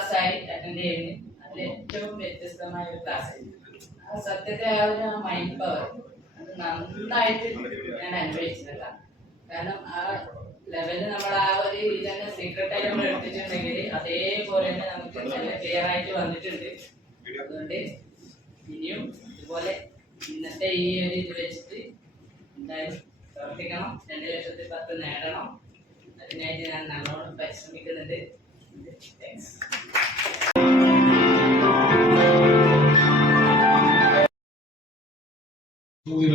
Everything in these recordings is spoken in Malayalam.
ക്ലാസ്സായി അറ്റൻഡ് ചെയ്യുന്നു. അതിൽ ഏറ്റവും വ്യത്യസ്തമായ ഒരു ക്ലാസ്. സത്യത്തെ ആ ഒരു മൈൻഡ് പവർ അത് നന്നായിട്ട് ഞാൻ അനുഭവിച്ചിട്ടില്ല. കാരണം ആ ലെവലിൽ നമ്മൾ ആ ഒരു ഇതന്നെ സീക്രട്ടായി നമ്മൾ എടുത്തിട്ടുണ്ടെങ്കിൽ അതേപോലെ തന്നെ നമുക്ക് നല്ല ക്ലിയർ ആയിട്ട് വന്നിട്ടുണ്ട്. അതുകൊണ്ട് ഇനിയും ഇതുപോലെ ഇന്നത്തെ ഈ ഒരു ഇത് വെച്ചിട്ട് എന്തായാലും പ്രവർത്തിക്കണം. 2,10,000 നേടണം. അതിനായിട്ട് ഞാൻ നല്ലോണം പരിശ്രമിക്കുന്നുണ്ട്. താങ്ക്സ്.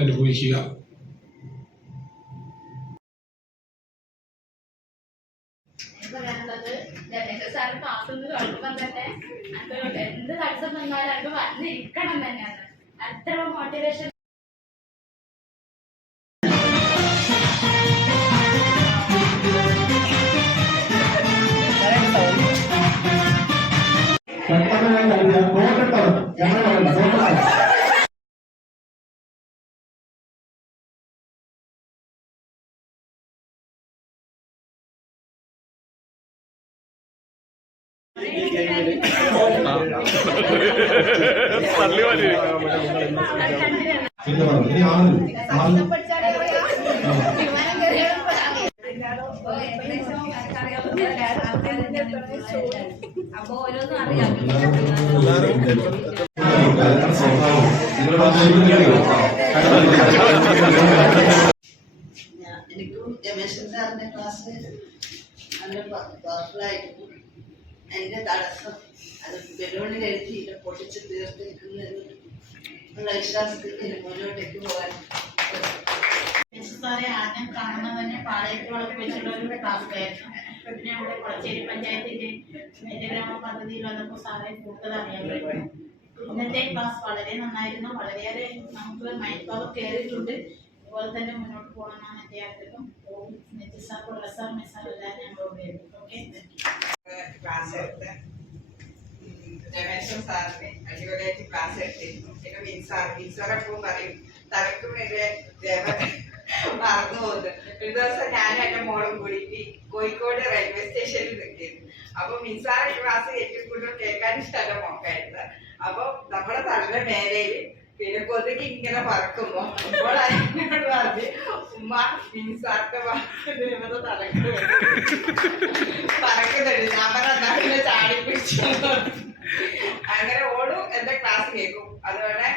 അനുഭവിക്കുക. സാറ് ക്ലാസ്സിൽ കേൾക്കുമ്പോൾ തന്നെ എന്ത് തടസ്സം വന്നാലും അത് വന്നിരിക്കണം തന്നെയാണ്. അത്ര മോട്ടിവേഷൻ. അപ്പൊ ഓരോന്നും അറിയാം. എനിക്കും രമേശൻ സാറിന്റെ ക്ലാസ് നല്ല പവർഫുള്ളായിരുന്നു. എന്റെ തടസ്സം അത് ബലൂണിൽ എഴുതി പൊട്ടിച്ച് തീർത്തിരിക്കുന്ന വിശ്വാസത്തിൽ മുന്നോട്ടേക്ക് പോകാൻ. സാറെ ആദ്യം കാണുന്നത് തന്നെ പാളയത്തോളൊക്കെ വെച്ചുള്ള ഒരു ടാസ്ക് ആയിരുന്നു. പിന്നെ നമ്മുടെ കൊളച്ചേരി പഞ്ചായത്തിന്റെ ഗ്രാമ പദ്ധതിയിൽ വന്നപ്പോൾ സാറെ കൂടുതൽ അറിയാൻ പറ്റും. ഇന്നത്തെ ക്ലാസ് വളരെ നന്നായിരുന്നു. വളരെയേറെ നമുക്ക് മൈൻഡ് പവർ കയറിയിട്ടുണ്ട്. അതുപോലെ തന്നെ മുന്നോട്ട് പോകണമെന്നാണ് എൻ്റെ ആഗ്രഹം. സാർ, പ്രൊഫസർ, മെസ്സാർ എല്ലാവരും ഞങ്ങളോട് വരുന്നു. ഓക്കെ, ക്ലാസ് എടുത്ത് രമേശൻ സാറിന് അടിപൊളിയായിട്ട് ക്ലാസ് എടുത്തിരുന്നു. പിന്നെ വിൻസാറെപ്പോഴും പറയും തലക്കും എന്റെ മറന്നു പോകുന്നു. ഒരു ദിവസം ഞാനും എന്റെ മോളും കൂടിയിട്ട് കോഴിക്കോട് റെയിൽവേ സ്റ്റേഷനിൽ നിൽക്കുന്നു. അപ്പൊ മിൻസാറെ ക്ലാസ് ഏറ്റവും കൂടുതൽ കേൾക്കാൻ ഇഷ്ടമല്ല മോക്കായിരുന്നു. അപ്പൊ നമ്മുടെ തലയുടെ മേലയിൽ പിന്നെ കൊതുക് ഇങ്ങനെ പറക്കുമ്പോ അപ്പോൾ അതിനോട് പറഞ്ഞ് ഉമ്മ മിൻസാറിന്റെ തലക്ക് പറക്കുന്നുണ്ട്. ഞാൻ പറഞ്ഞ ചാടിപ്പിടിച്ചു. അങ്ങനെ ഓടും എന്റെ ക്ലാസ് കേൾക്കും. അതുപോലെ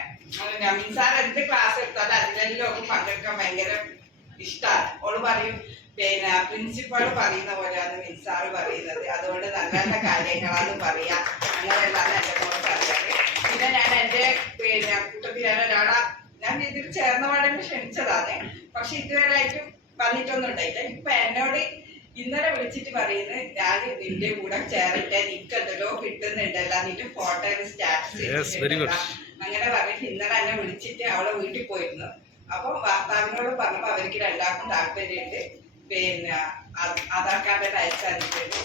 മിൻസാർ എന്ത് ക്ലാസ് എടുത്താലും അതിലെല്ലാം പങ്കെടുക്കാൻ ഭയങ്കര ഇഷ്ടമാണ്. ഓള് പറയും പിന്നെ പ്രിൻസിപ്പാള് പറയുന്ന പോലെയാണ് മിൻസാറ് പറയുന്നത്. അതുകൊണ്ട് നല്ല നല്ല കാര്യങ്ങളാണ് പറയാ. അങ്ങനെയല്ലാന്ന് എന്റെ മോള് പറയാറ്. പിന്നെ ഞാൻ എന്റെ പിന്നെ കൂട്ടത്തിൽ ഞാൻ ഇതിൽ ചേർന്ന പാടെ ക്ഷണിച്ചതാണ്. പക്ഷെ ഇതുവരെയായിട്ടും വന്നിട്ടൊന്നും ഉണ്ടായില്ല. ഇപ്പൊ എന്നോട് ഇന്നലെ വിളിച്ചിട്ട് പറയുന്നത് ഞാൻ നിന്റെ കൂടെ ചേരട്ടെ, നിക്കല്ലോ കിട്ടുന്നുണ്ടല്ലോ, നിന്റെ ഫോട്ടോ സ്റ്റാറ്റസ് അങ്ങനെ പറഞ്ഞിട്ട് ഇന്നലെ എന്നെ വിളിച്ചിട്ട് അവളെ വീട്ടിൽ പോയിരുന്നു. അപ്പൊ ഭർത്താവിനോട് പറഞ്ഞപ്പോ അവർക്ക് രണ്ടാൾക്കും താല്പര്യമുണ്ട്. പിന്നെ ആധാർ കാർഡ് അയച്ചു തന്നിട്ടുണ്ട്.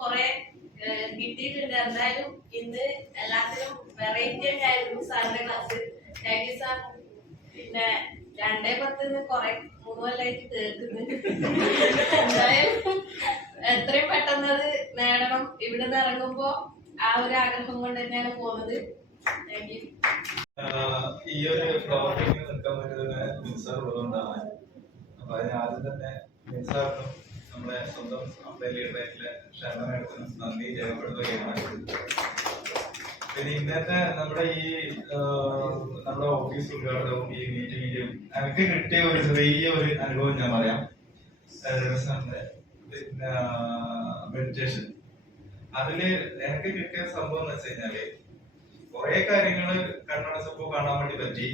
കുറെ കിട്ടിയിട്ടുണ്ട്. എന്തായാലും ഇന്ന് എല്ലാത്തിനും വെറൈറ്റി ആയിരുന്നു സാറിന്റെ ക്ലാസ്. Thank you sir. പിന്നെ 2:10 കുറെ 3 കൊല്ലമായിട്ട് കേൾക്കുന്നു. എന്തായാലും എത്രയും പെട്ടെന്ന് അത് നേടണം. ഇവിടുന്ന് ഇറങ്ങുമ്പോ ആ ഒരു ആഗ്രഹം കൊണ്ട് തന്നെയാണ് പോകുന്നത്. Thank you. ഈ ഒരു പ്രവർത്തനം നിൽക്കാൻ പറ്റുന്നത് മിൻസാർ ഉള്ളതുകൊണ്ടാണ്. അപ്പൊ അതിന് ആദ്യം തന്നെ മിൻസാറിനും നമ്മുടെ സ്വന്തം ലീഡറായിട്ടുള്ള ക്ഷമനത്തിനും നന്ദി രേഖപ്പെടുത്തുകയാണ്. പിന്നെ ഇന്നത്തെ നമ്മുടെ ഈ നമ്മുടെ ഓഫീസ് ഉദ്ഘാടനവും ഈ മീറ്റിംഗിലും എനിക്ക് കിട്ടിയ ഒരു ചെറിയ ഒരു അനുഭവം ഞാൻ പറയാം. പിന്നെ മെഡിറ്റേഷൻ അതില് എനിക്ക് കിട്ടിയ സംഭവം എന്ന് വെച്ച് കഴിഞ്ഞാല് കുറെ കാര്യങ്ങള് കണ്ണടച്ചപ്പോ കാണാൻ വേണ്ടി പറ്റി.